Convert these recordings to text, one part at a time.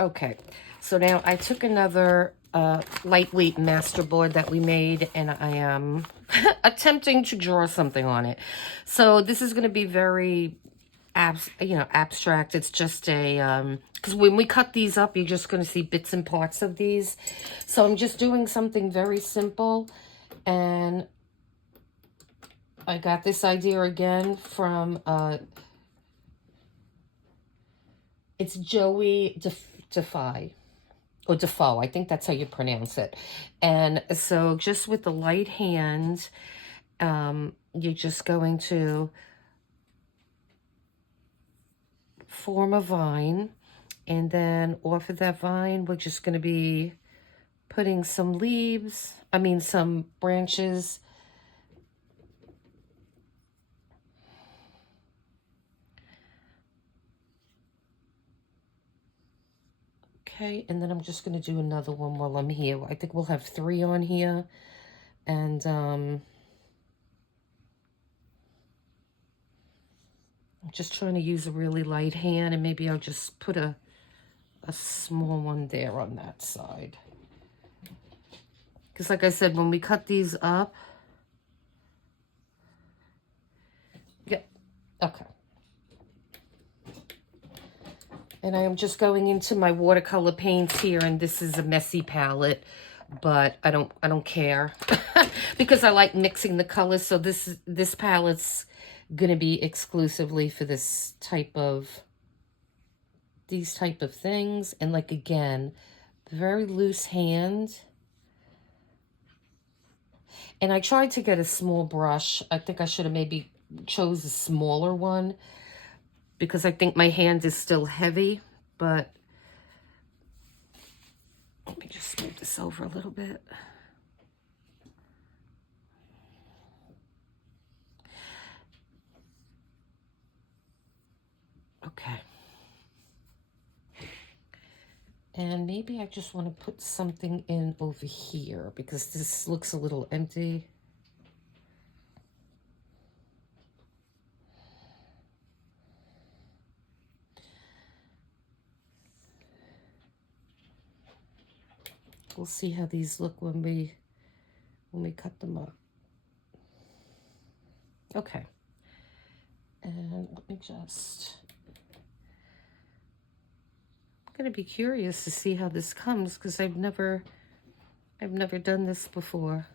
Okay, so now I took another lightweight masterboard that we made, and I am attempting to draw something on it. So this is going to be very abstract. It's just a because when we cut these up, you're just going to see bits and parts of these. So I'm just doing something very simple, and I got this idea again from it's Joey Defy. Or Defoe, I think that's how you pronounce it. And so just with the light hand, you're just going to form a vine. And then off of that vine, we're just going to be putting some leaves, some branches. Okay, and then I'm just going to do another one while I'm here. I think we'll have 3 on here. And I'm just trying to use a really light hand, and maybe I'll just put a small one there on that side. Because like I said, when we cut these up, yeah, okay. And I am just going into my watercolor paints here, and this is a messy palette, but I don't care because I like mixing the colors. So this palette's gonna be exclusively for these type of things. And like again, very loose hand. And I tried to get a small brush. I think I should have maybe chose a smaller one, because I think my hand is still heavy, but let me just move this over a little bit. Okay. And maybe I just want to put something in over here because this looks a little empty. We'll see how these look when we cut them up. Okay. And let me just, I'm going to be curious to see how this comes, because I've never done this before.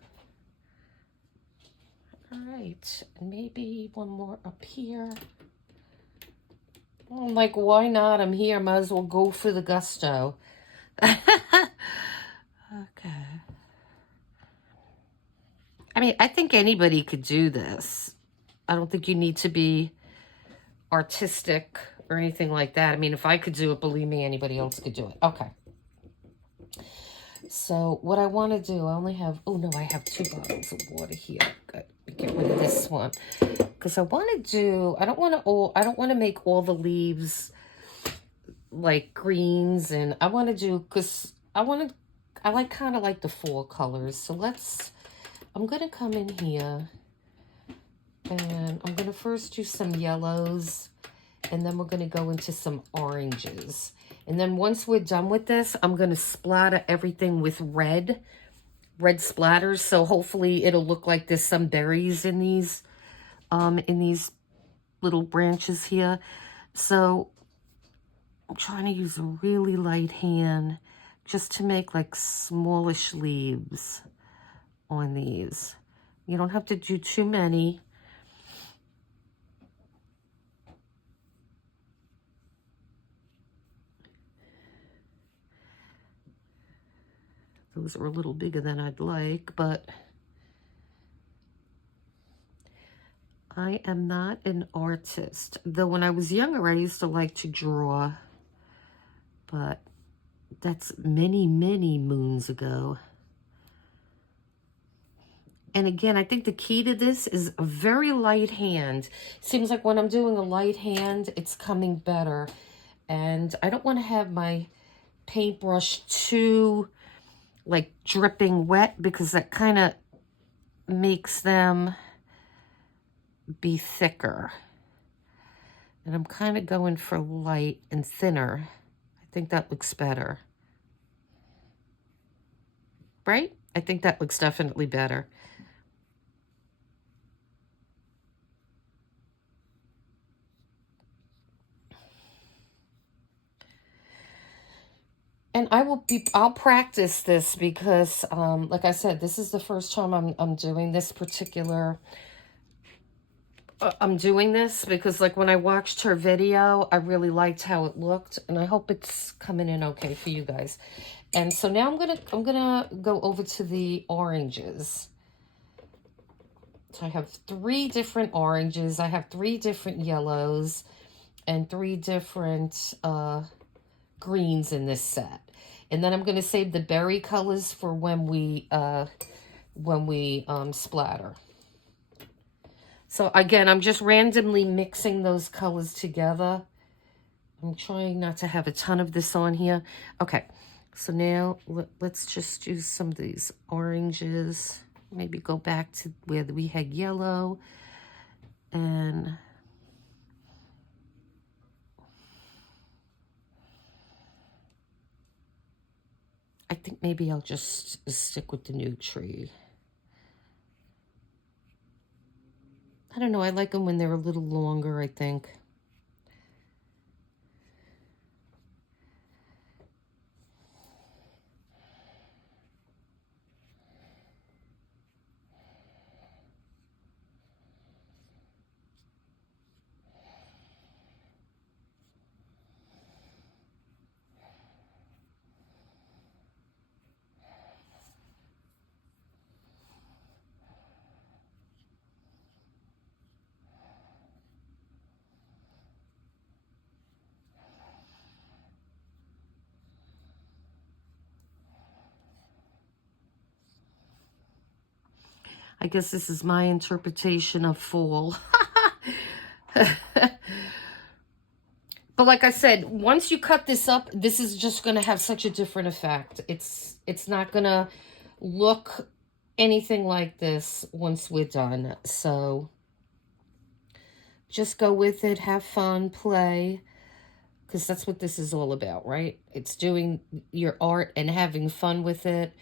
All right, and maybe one more up here. I'm like, why not? I'm here, might as well go for the gusto. Okay. I mean, I think anybody could do this. I don't think you need to be artistic or anything like that. I mean, if I could do it, believe me, anybody else could do it. Okay. So what I want to do, I only have, oh no, I have 2 bottles of water here. Good. Get rid of this one. Because I want to do, I don't want to make all the leaves like greens, and I want to do, because I like kind of like the fall colors. So I'm going to come in here, and I'm going to first do some yellows, and then we're going to go into some oranges. And then once we're done with this, I'm going to splatter everything with red splatters. So hopefully it'll look like there's some berries in these little branches here. So I'm trying to use a really light hand just to make like smallish leaves on these. You don't have to do too many. Those are a little bigger than I'd like, but I am not an artist. Though when I was younger, I used to like to draw, but that's many, many moons ago. And again, I think the key to this is a very light hand. Seems like when I'm doing a light hand, it's coming better. And I don't want to have my paintbrush too like dripping wet, because that kind of makes them be thicker. And I'm kind of going for light and thinner. I think that looks better, right? I think that looks definitely better. And I'll practice this because, like I said, this is the first time I'm doing this particular, I'm doing this because like when I watched her video, I really liked how it looked, and I hope it's coming in okay for you guys. And so now I'm gonna go over to the oranges. So I have 3 different oranges, I have 3 different yellows, and 3 different greens in this set. And then I'm going to save the berry colors for when we splatter. So again, I'm just randomly mixing those colors together. I'm trying not to have a ton of this on here. Okay, so now let's just do some of these oranges. Maybe go back to where we had yellow. And I think maybe I'll just stick with the Nutri. I don't know, I like them when they're a little longer, I think. I guess this is my interpretation of fall. But like I said, once you cut this up, this is just going to have such a different effect. It's not going to look anything like this once we're done. So just go with it, have fun, play, because that's what this is all about, right? It's doing your art and having fun with it.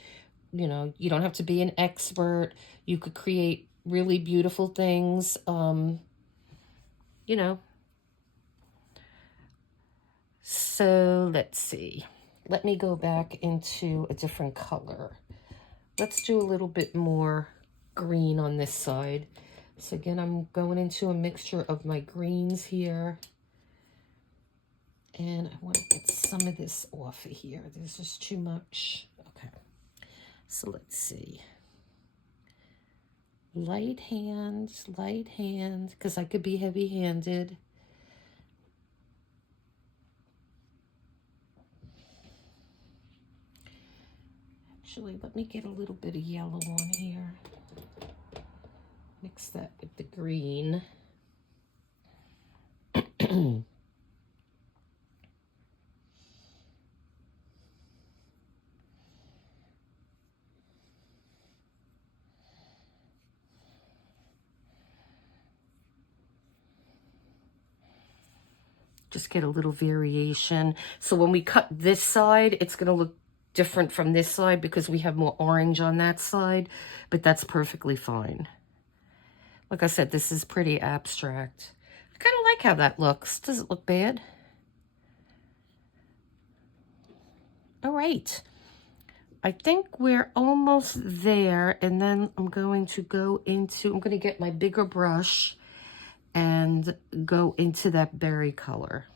You know, you don't have to be an expert. You could create really beautiful things. You know. So let's see. Let me go back into a different color. Let's do a little bit more green on this side. So again, I'm going into a mixture of my greens here. And I want to get some of this off of here. There's just too much. Okay. So let's see. Light hand, because I could be heavy-handed. Actually, let me get a little bit of yellow on here. Mix that with the green. Just get a little variation. So when we cut this side, it's going to look different from this side because we have more orange on that side, but that's perfectly fine. Like I said, this is pretty abstract. I kind of like how that looks. Does it look bad? All right. I think we're almost there, and then I'm going to get my bigger brush and go into that berry color.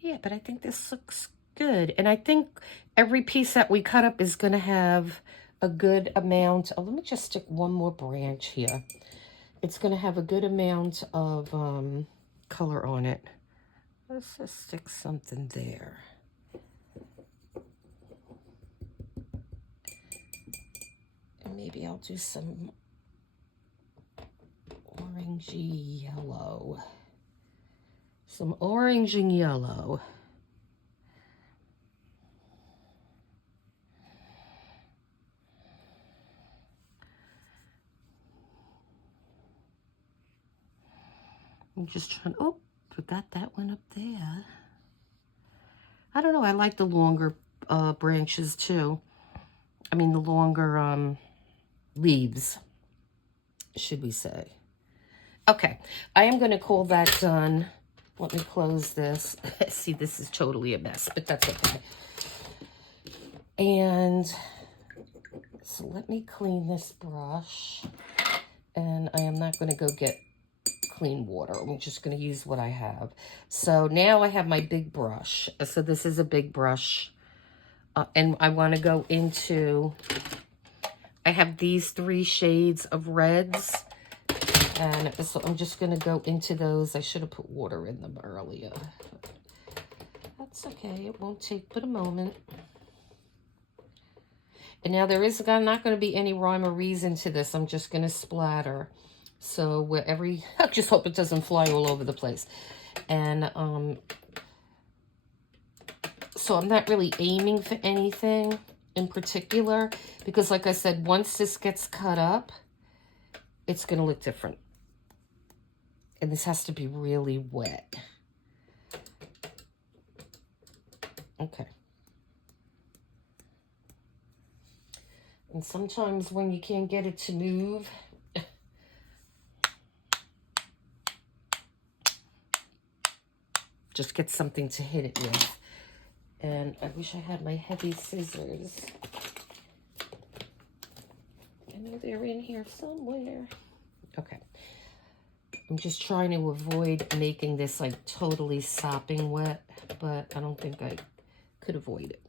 Yeah, but I think this looks good. And I think every piece that we cut up is going to have a good amount. Oh, let me just stick one more branch here. It's going to have a good amount of color on it. Let's just stick something there. And maybe I'll do some orangey yellow. Some orange and yellow. I'm just trying, oh, forgot that one up there. I don't know, I like the longer branches too. I mean, the longer leaves, should we say. Okay, I am going to call that done. Let me close this. See, this is totally a mess, but that's okay. And so let me clean this brush. And I am not going to go get clean water. I'm just going to use what I have. So now I have my big brush. So this is a big brush. And I want to go into, I have these 3 shades of reds. And so I'm just going to go into those. I should have put water in them earlier. That's okay. It won't take but a moment. And now there is not going to be any rhyme or reason to this. I'm just going to splatter. So wherever, I just hope it doesn't fly all over the place. And so I'm not really aiming for anything in particular. Because like I said, once this gets cut up, it's going to look different. And this has to be really wet. Okay. And sometimes when you can't get it to move, just get something to hit it with. And I wish I had my heavy scissors. I know they're in here somewhere. Okay. I'm just trying to avoid making this like totally sopping wet, but I don't think I could avoid it.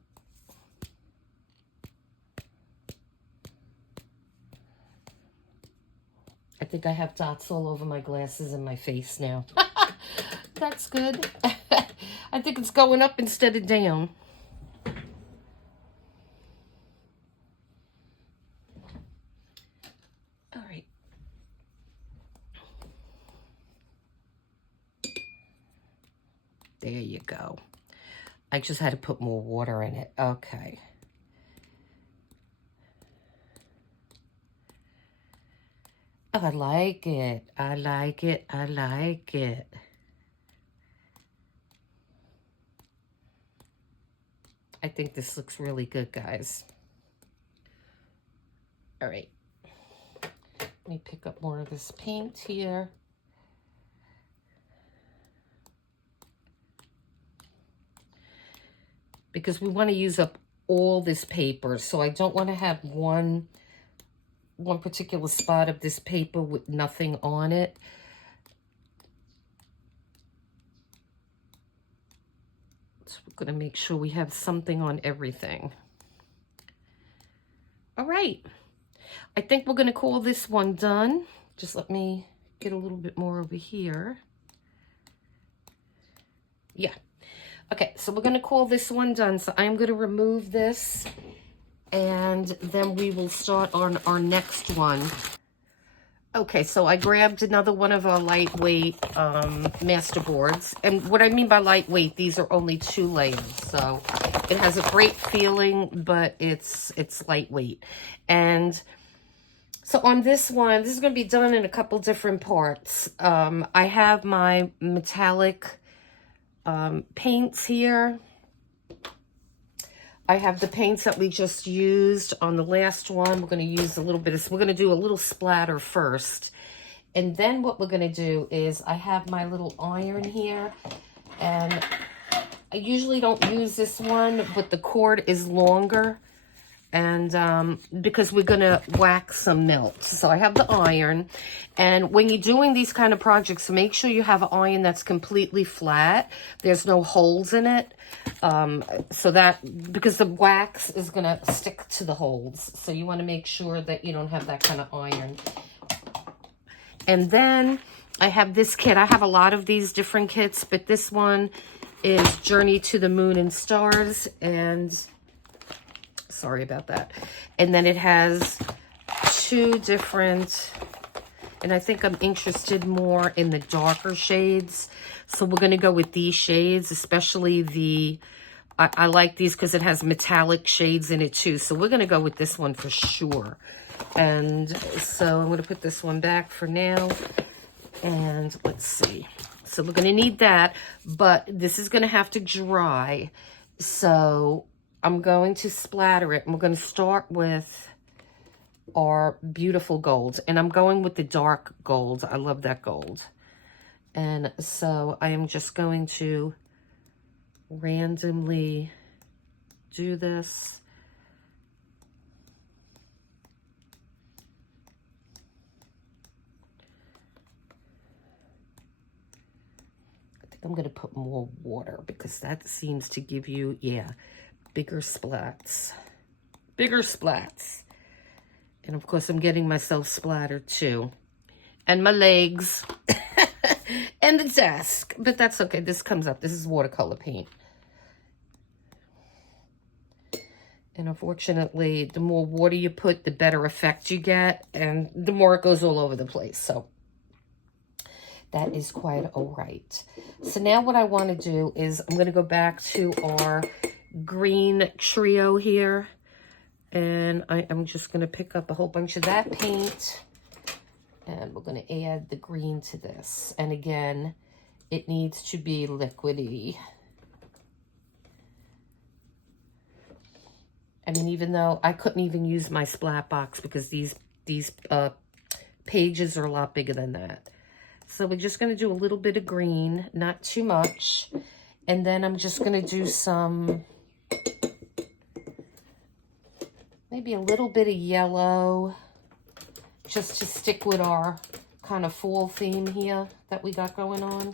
I think I have dots all over my glasses and my face now. That's good. I think it's going up instead of down. All right. There you go. I just had to put more water in it. Okay. Oh, I like it. I like it. I like it. I think this looks really good, guys. All right. Let me pick up more of this paint here. Because we want to use up all this paper. So I don't want to have one particular spot of this paper with nothing on it. So we're going to make sure we have something on everything. All right. I think we're going to call this one done. Just let me get a little bit more over here. Yeah. Okay, so we're going to call this one done. So I'm going to remove this, and then we will start on our next one. Okay, so I grabbed another one of our lightweight master boards. And what I mean by lightweight, these are only 2 layers. So it has a great feeling, but it's lightweight. And so on this one, this is going to be done in a couple different parts. I have my metallic paints here. I have the paints that we just used on the last one. We're going to use a little bit of, we're going to do a little splatter first. And then what we're going to do is I have my little iron here. And I usually don't use this one, but the cord is longer. And because we're going to wax some melts. So I have the iron. And when you're doing these kind of projects, make sure you have an iron that's completely flat. There's no holes in it. So that, because the wax is going to stick to the holes. So you want to make sure that you don't have that kind of iron. And then I have this kit. I have a lot of these different kits, but this one is Journey to the Moon and Stars. And sorry about that. And then it has 2 different, and I think I'm interested more in the darker shades. So we're going to go with these shades, especially the, I like these because it has metallic shades in it too. So we're going to go with this one for sure. And so I'm going to put this one back for now. And let's see. So we're going to need that, but this is going to have to dry. So I'm going to splatter it, and we're going to start with our beautiful golds. And I'm going with the dark gold. I love that gold. And so I am just going to randomly do this. I think I'm going to put more water because that seems to give you, yeah, bigger splats. Bigger splats. And of course, I'm getting myself splattered too. And my legs. And the desk. But that's okay. This comes up. This is watercolor paint. And unfortunately, the more water you put, the better effect you get. And the more it goes all over the place. So that is quite all right. So now what I want to do is I'm going to go back to our green trio here. And I'm just going to pick up a whole bunch of that paint. And we're going to add the green to this. And again, it needs to be liquidy. I mean, even though I couldn't even use my splat box because these pages are a lot bigger than that. So we're just going to do a little bit of green, not too much. And then I'm just going to do some, maybe a little bit of yellow, just to stick with our kind of fall theme here that we got going on.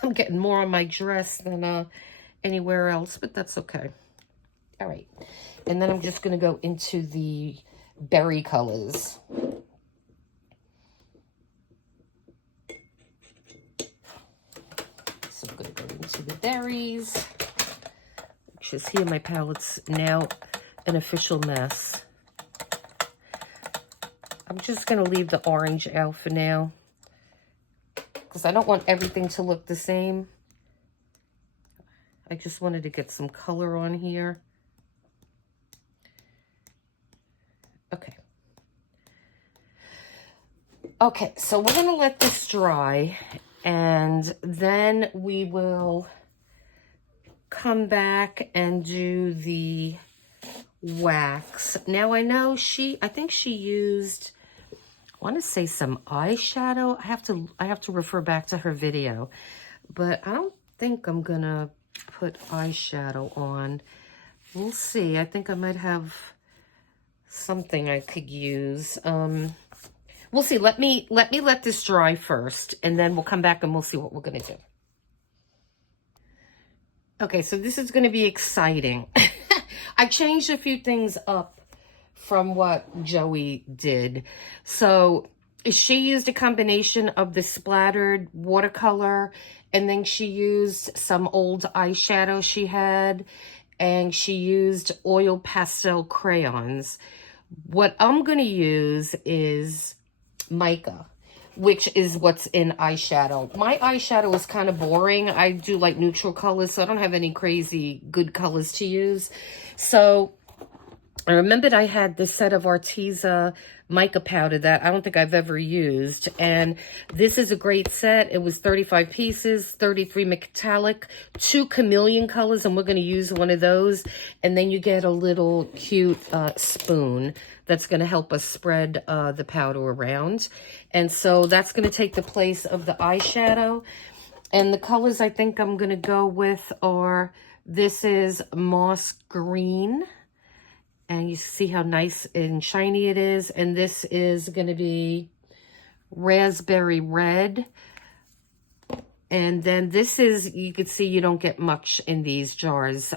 I'm getting more on my dress than anywhere else, but that's okay. All right. And then I'm just going to go into the berry colors. So I'm going to go into the berries, which is here. My palette's now an official mess. I'm just going to leave the orange out for now because I don't want everything to look the same. I just wanted to get some color on here. Okay. Okay, so we're going to let this dry, and then we will come back and do the wax. Now, I know I think she used, I want to say some eyeshadow. I have to refer back to her video, but I don't think I'm going to put eyeshadow on. We'll see. I think I might have something I could use. We'll see. Let me let this dry first, and then we'll come back and we'll see what we're going to do. Okay, so this is going to be exciting. I changed a few things up from what Joey did. So she used a combination of the splattered watercolor, and then she used some old eyeshadow she had, and she used oil pastel crayons. What I'm going to use is mica, which is what's in eyeshadow. My eyeshadow is kind of boring. I do like neutral colors, so I don't have any crazy good colors to use. So I remembered I had this set of Arteza mica powder that I don't think I've ever used. And this is a great set. It was 35 pieces, 33 metallic, 2 chameleon colors, and we're going to use one of those. And then you get a little cute spoon that's going to help us spread the powder around. And so that's going to take the place of the eyeshadow. And the colors I think I'm going to go with are, this is moss green. And you see how nice and shiny it is. And this is going to be raspberry red. And then this is, you can see you don't get much in these jars.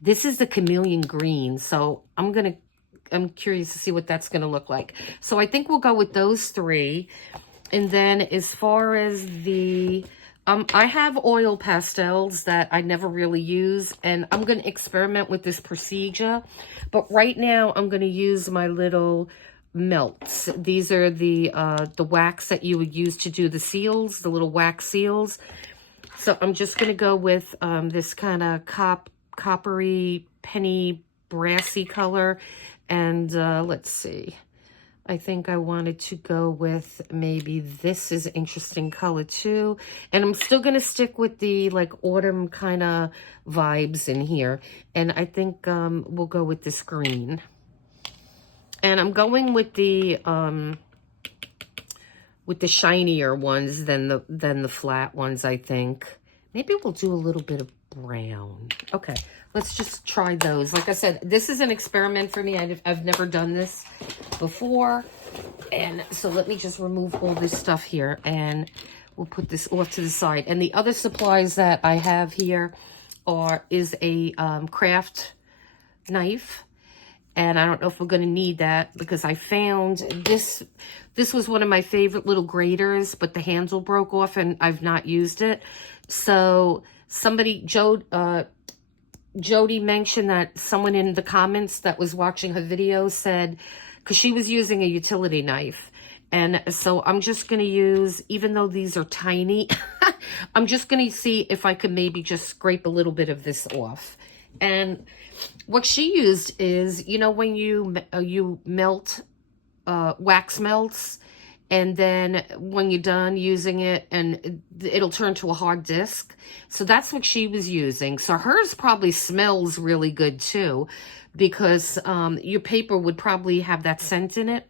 This is the chameleon green. So I'm curious to see what that's going to look like. So I think we'll go with those 3. And then as far as the, I have oil pastels that I never really use, and I'm going to experiment with this procedure. But right now, I'm going to use my little melts. These are the wax that you would use to do the seals, the little wax seals. So I'm just going to go with this kind of coppery, penny, brassy color. And let's see. I think I wanted to go with maybe this is an interesting color too. And I'm still going to stick with the like autumn kind of vibes in here. And I think we'll go with this green. And I'm going with the shinier ones than the flat ones, I think. Maybe we'll do a little bit of brown. Okay, let's just try those. Like I said, this is an experiment for me. I've never done this before. And so let me just remove all this stuff here and we'll put this off to the side. And the other supplies that I have here is a craft knife. And I don't know if we're going to need that because I found this was one of my favorite little graters, but the handle broke off and I've not used it. So somebody, Jody mentioned that someone in the comments that was watching her video said, because she was using a utility knife. And so I'm just going to use, even though these are tiny, I'm just going to see if I could maybe just scrape a little bit of this off. And what she used is, you know, when you melt, wax melts, and then when you're done using it, and it'll turn to a hard disc. So that's what she was using. So hers probably smells really good too, because your paper would probably have that scent in it.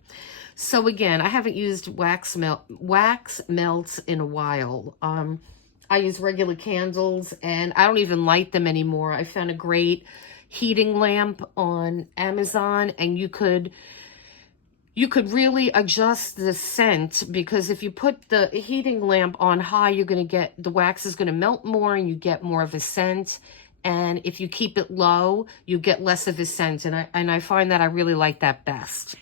So again, I haven't used wax melts in a while. I use regular candles, and I don't even light them anymore. I found a great heating lamp on Amazon, and you could really adjust the scent, because if you put the heating lamp on high, you're going to get, the wax is going to melt more and you get more of a scent. And if you keep it low, you get less of a scent. And I find that I really like that best.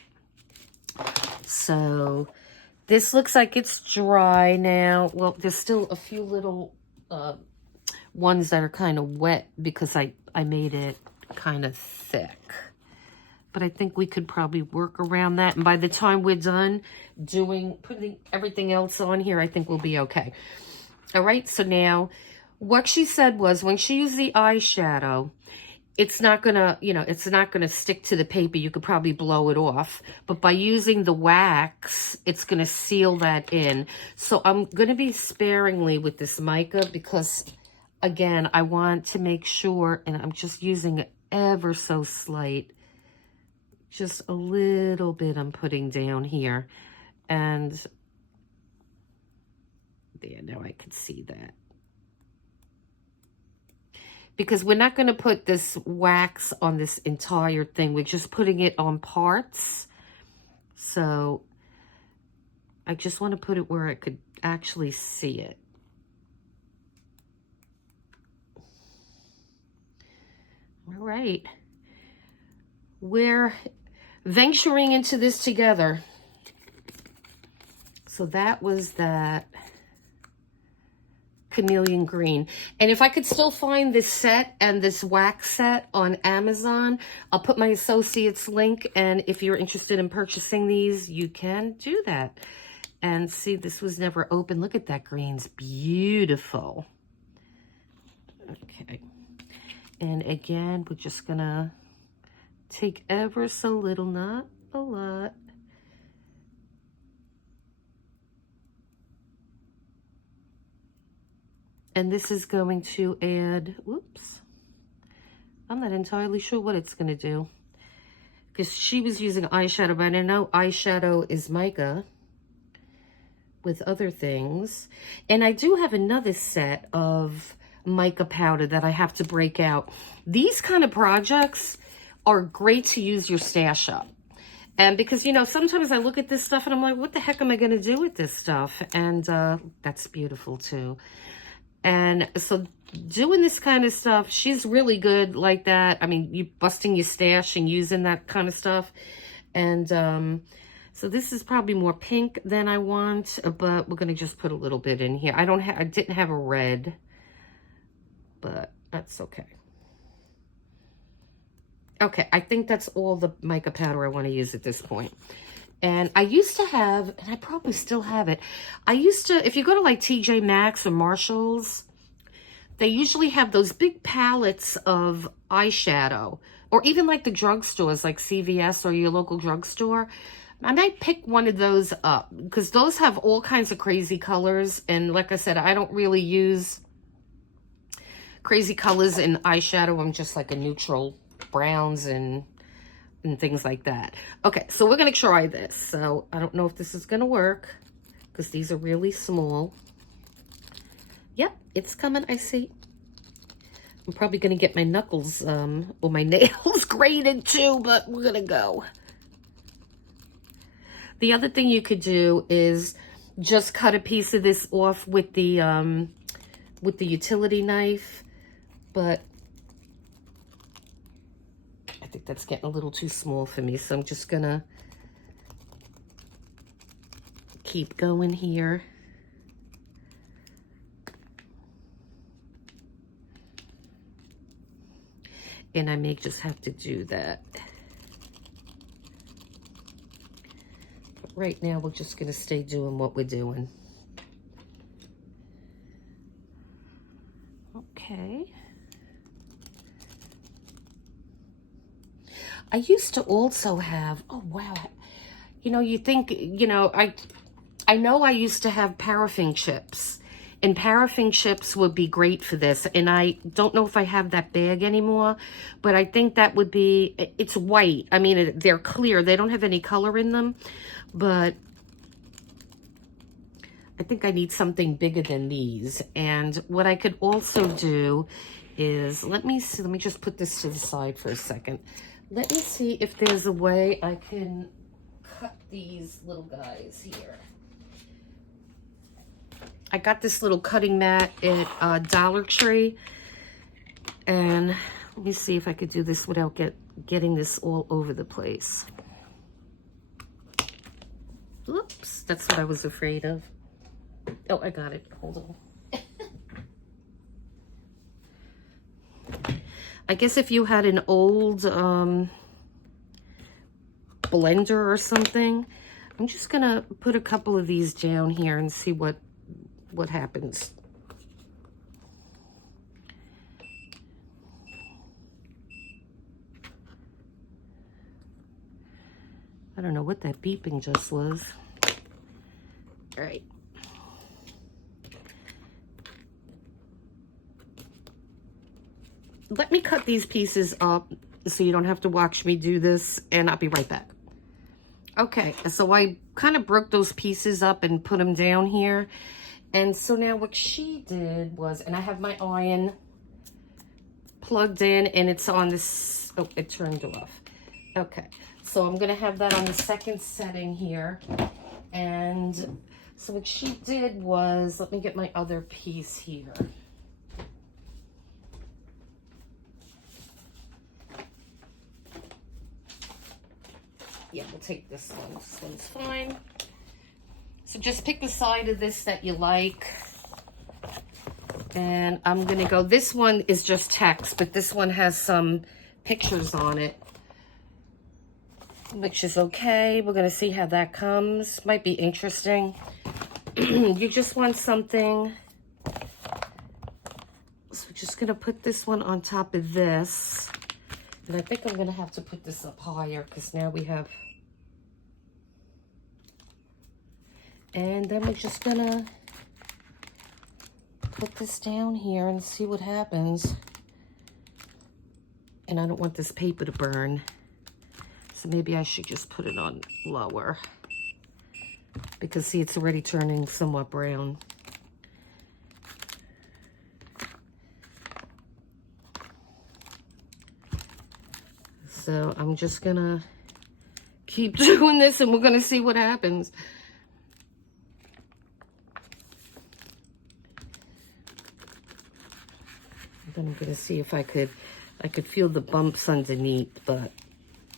So this looks like it's dry now. Well, there's still a few little ones that are kind of wet because I made it kind of thick. But I think we could probably work around that. And by the time we're done putting everything else on here, I think we'll be okay. All right, so now what she said was when she used the eyeshadow, it's not gonna, it's not gonna stick to the paper. You could probably blow it off. But by using the wax, it's gonna seal that in. So I'm gonna be sparingly with this mica because, again, I want to make sure, and I'm just using it ever so slight. Just a little bit I'm putting down here. And there, now I can see that. Because we're not going to put this wax on this entire thing. We're just putting it on parts. So I just want to put it where I could actually see it. All right. We're venturing into this together. So that was that chameleon green. And if I could still find this set and this wax set on Amazon, I'll put my associates link. And if you're interested in purchasing these, you can do that. And see, this was never open. Look at that green's beautiful. Okay. And again, we're just gonna take ever so little, not a lot. And this is going to add, whoops, I'm not entirely sure what it's going to do. Because she was using eyeshadow, but I know eyeshadow is mica with other things. And I do have another set of mica powder that I have to break out. These kind of projects are great to use your stash up. And because, sometimes I look at this stuff and I'm like, what the heck am I going to do with this stuff? And that's beautiful too. And so doing this kind of stuff, she's really good like that. I mean, you busting your stash and using that kind of stuff. And so this is probably more pink than I want, but we're going to just put a little bit in here. I didn't have a red, but that's okay. Okay, I think that's all the mica powder I want to use at this point. And I used to have, and I probably still have it, I used to, if you go to like TJ Maxx or Marshall's, they usually have those big palettes of eyeshadow, or even like the drugstores, like CVS or your local drugstore. I might pick one of those up because those have all kinds of crazy colors. And like I said, I don't really use crazy colors in eyeshadow. I'm just like a neutral browns and things like that. Okay, so we're going to try this. So I don't know if this is going to work because these are really small. Yep, it's coming, I see. I'm probably going to get my knuckles or my nails graded too, but we're going to go. The other thing you could do is just cut a piece of this off with the utility knife, but I think that's getting a little too small for me, so I'm just going to keep going here. And I may just have to do that. But right now, we're just going to stay doing what we're doing. Okay. I used to also have, oh wow, you know, you think, you know, I know I used to have paraffin chips. And paraffin chips would be great for this. And I don't know if I have that bag anymore, but I think that would be, it's white. I mean, they're clear. They don't have any color in them, but I think I need something bigger than these. And what I could also do is, let me see, let me just put this to the side for a second. Let me see if there's a way I can cut these little guys here. I got this little cutting mat at Dollar Tree, and let me see if I could do this without getting this all over the place. Oops, that's what I was afraid of. Oh, I got it. Hold on. I guess if you had an old blender or something, I'm just gonna put a couple of these down here and see what happens. I don't know what that beeping just was. All right. Let me cut these pieces up so you don't have to watch me do this, and I'll be right back. Okay, so I kind of broke those pieces up and put them down here. And so now what she did was, and I have my iron plugged in, and it's on this, oh, it turned off. Okay, so I'm going to have that on the second setting here. And so what she did was, let me get my other piece here. Yeah, we'll take this one. This one's fine. So just pick the side of this that you like. And I'm going to go, this one is just text, but this one has some pictures on it, which is okay. We're going to see how that comes. Might be interesting. You just want something. So we're just going to put this one on top of this. And I think I'm going to have to put this up higher because now we have... And then we're just going to put this down here and see what happens. And I don't want this paper to burn. So maybe I should just put it on lower. Because see, it's already turning somewhat brown. So I'm just gonna keep doing this and we're gonna see what happens. Then I'm gonna see if I could feel the bumps underneath, but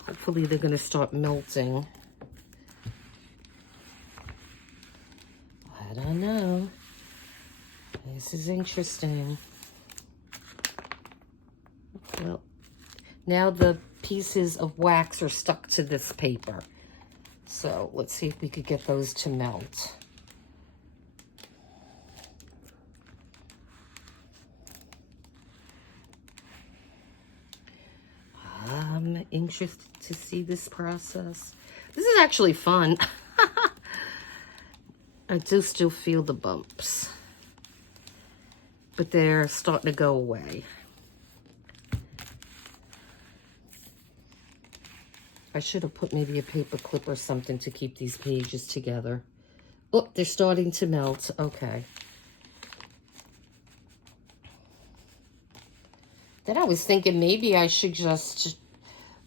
hopefully they're gonna start melting. I don't know. This is interesting. Well, now the pieces of wax are stuck to this paper. So let's see if we could get those to melt. I'm interested to see this process. This is actually fun. I do still feel the bumps, but they're starting to go away. I should have put maybe a paper clip or something to keep these pages together. Oh, they're starting to melt. Okay. Then I was thinking maybe I should just,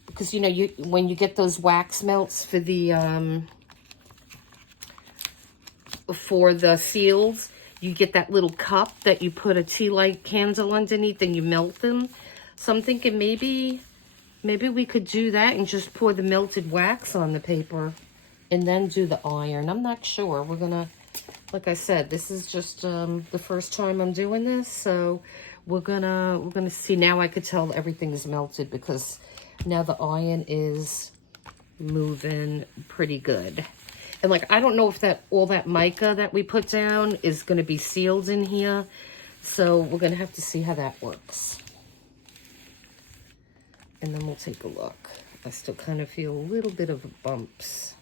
because you know, when you get those wax melts for the seals, you get that little cup that you put a tea light candle underneath and you melt them. So I'm thinking maybe we could do that and just pour the melted wax on the paper and then do the iron. I'm not sure. We're gonna, like I said, this is just the first time I'm doing this, so we're gonna see. Now I could tell everything is melted because now the iron is moving pretty good. And like, I don't know if all that mica that we put down is gonna be sealed in here, so we're gonna have to see how that works. And then we'll take a look. I still kind of feel a little bit of bumps.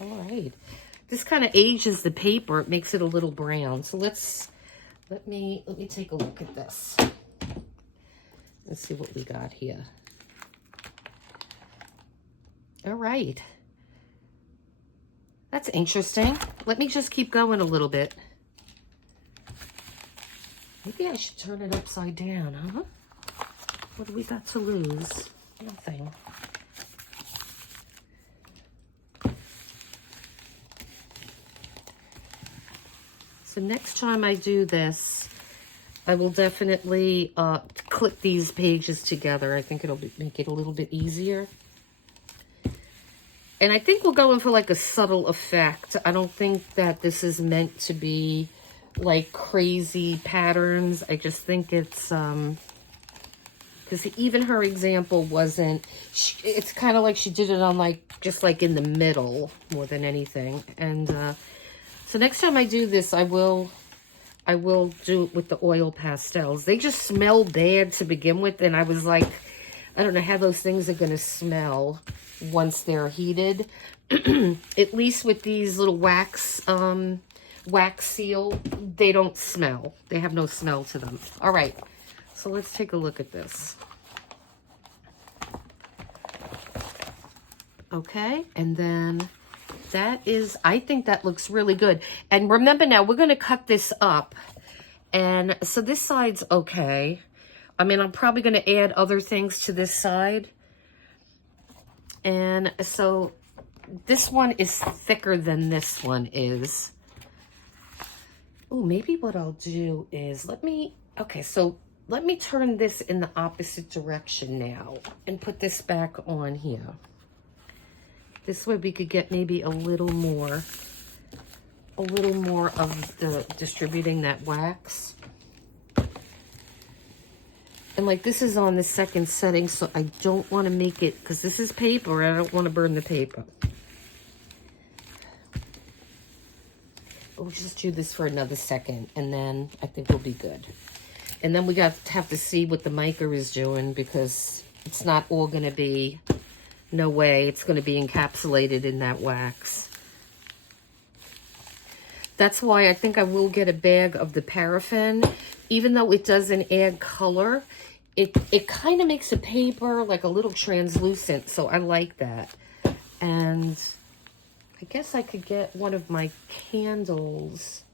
All right. This kind of ages the paper. It makes it a little brown. So let me take a look at this. Let's see what we got here. All right. That's interesting. Let me just keep going a little bit. Maybe I should turn it upside down, huh? What do we got to lose? Nothing. So next time I do this, I will definitely clip these pages together. I think it'll make it a little bit easier. And I think we're going for like a subtle effect. I don't think that this is meant to be like crazy patterns. I just think it's because even her example wasn't, it's kind of like she did it on like just like in the middle more than anything. And so next time I do this, I will do it with the oil pastels. They just smell bad to begin with, and I was like, I don't know how those things are going to smell once they're heated. At least with these little wax seal, they don't smell. They have no smell to them. All right, so let's take a look at this. Okay, and then that is, I think that looks really good. And remember now, we're going to cut this up. And so this side's okay. I mean, I'm probably going to add other things to this side. And so this one is thicker than this one is. Oh, maybe what I'll do is let me turn this in the opposite direction now and put this back on here. This way we could get maybe a little more of the distributing that wax. And like this is on the second setting, so I don't want to make it, because this is paper, I don't want to burn the paper. We'll just do this for another second, and then I think we'll be good. And then we have to see what the mica is doing, because it's not all going to be, no way, it's going to be encapsulated in that wax. That's why I think I will get a bag of the paraffin. Even though it doesn't add color, it kind of makes the paper like a little translucent, so I like that. And I guess I could get one of my candles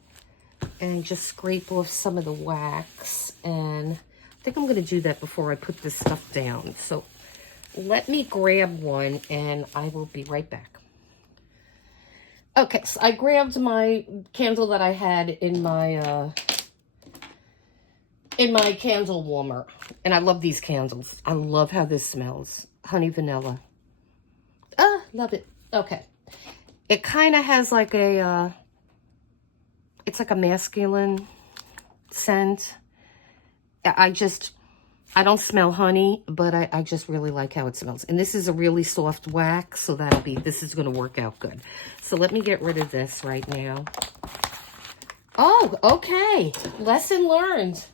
and just scrape off some of the wax. And I think I'm going to do that before I put this stuff down. So let me grab one and I will be right back. Okay, so I grabbed my candle that I had in my candle warmer. And I love these candles. I love how this smells. Honey vanilla. Ah, love it. Okay. It kind of has like a, it's like a masculine scent. I just, I don't smell honey, but I just really like how it smells. And this is a really soft wax, so this is going to work out good. So let me get rid of this right now. Oh, okay. Lesson learned.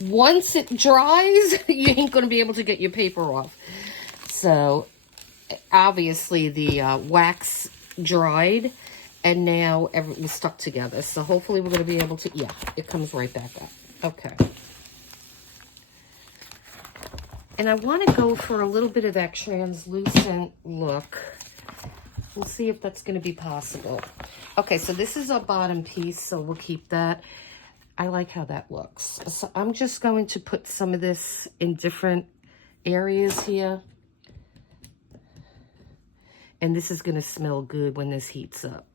Once it dries, you ain't going to be able to get your paper off. So, obviously, the wax dried, and now everything was stuck together. So, hopefully, we're going to be able to... Yeah, it comes right back up. Okay. And I want to go for a little bit of that translucent look. We'll see if that's going to be possible. Okay, so this is our bottom piece, so we'll keep that. I like how that looks. So I'm just going to put some of this in different areas here. And this is going to smell good when this heats up.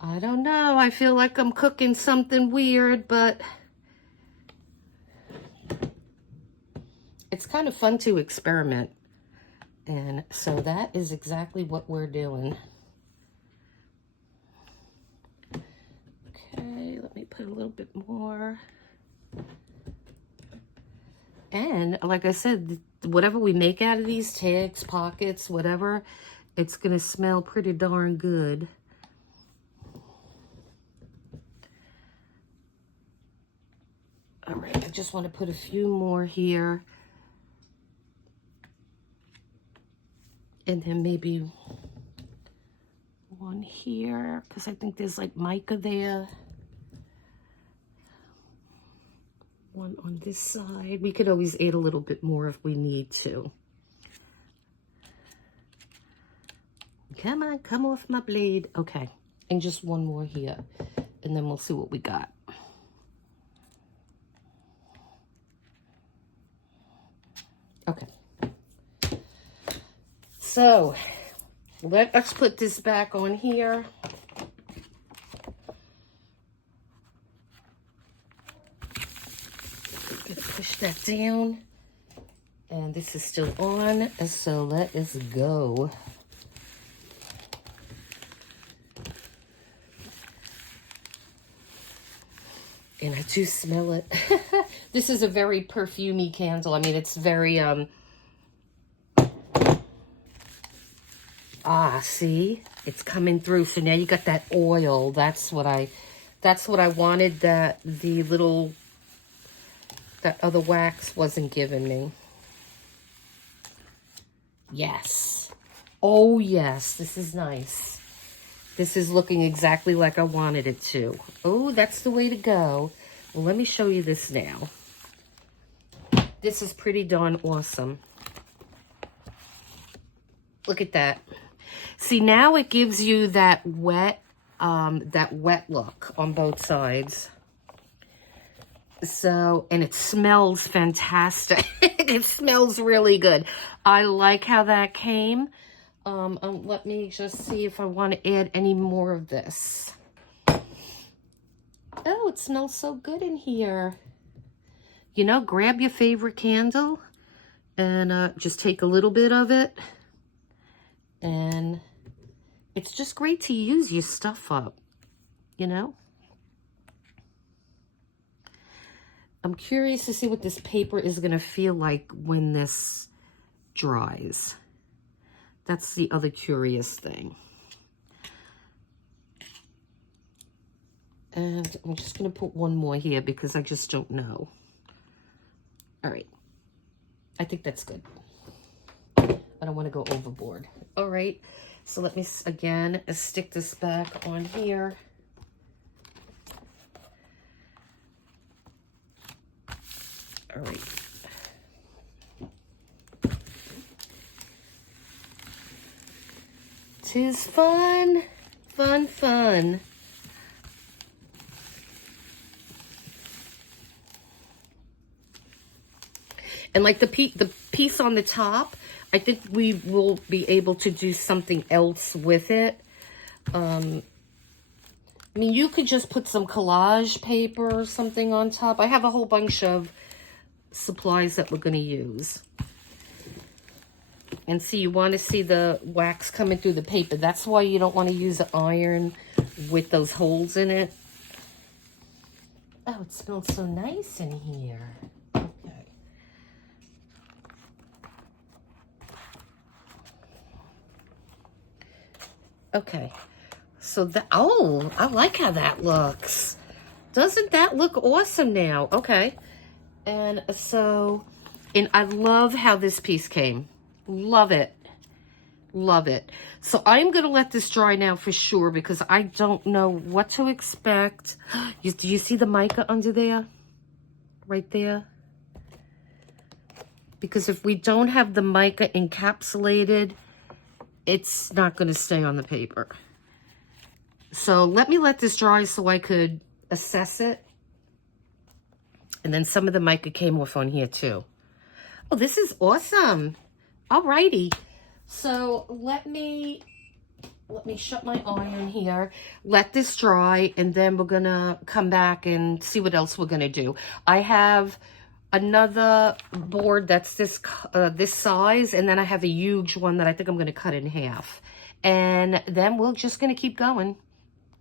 I don't know. I feel like I'm cooking something weird, but it's kind of fun to experiment. And so that is exactly what we're doing. Okay, let me put a little bit more. And like I said, whatever we make out of these tags, pockets, whatever, it's going to smell pretty darn good. All right, I just want to put a few more here. And then maybe one here, because I think there's like mica there. One on this side. We could always add a little bit more if we need to. Come on, come off my blade. Okay, and just one more here. And then we'll see what we got. Okay. So, let's put this back on here. Gonna push that down. And this is still on, so let us go. And I do smell it. This is a very perfumey candle. I mean, it's very, see? It's coming through. So now you got that oil. That's what I wanted, that other wax wasn't giving me. Yes. Oh, yes. This is nice. This is looking exactly like I wanted it to. Oh, that's the way to go. Well, let me show you this now. This is pretty darn awesome. Look at that. See, now it gives you that wet look on both sides. So, and it smells fantastic. It smells really good. I like how that came. Let me just see if I want to add any more of this. Oh, it smells so good in here. You know, grab your favorite candle and just take a little bit of it. And it's just great to use your stuff up, you know? I'm curious to see what this paper is going to feel like when this dries. That's the other curious thing. And I'm just going to put one more here because I just don't know. All right. I think that's good. I don't want to go overboard. All right. So let me, again, stick this back on here. All right. Tis fun, fun, fun. And like the piece on the top, I think we will be able to do something else with it. I mean, you could just put some collage paper or something on top. I have a whole bunch of supplies that we're going to use. And see, you want to see the wax coming through the paper. That's why you don't want to use an iron with those holes in it. Oh, it smells so nice in here. Okay. Okay. So that, oh, I like how that looks. Doesn't that look awesome now? Okay. And so, and I love how this piece came. Love it. Love it. So I'm going to let this dry now for sure because I don't know what to expect. Do you see the mica under there? Right there? Because if we don't have the mica encapsulated, it's not going to stay on the paper. So let me let this dry so I could assess it. And then some of the mica came off on here too. Oh, this is awesome. Alrighty. So let me shut my iron here, let this dry, and then we're gonna come back and see what else we're gonna do. I have another board that's this size, and then I have a huge one that I think I'm gonna cut in half. And then we're just gonna keep going.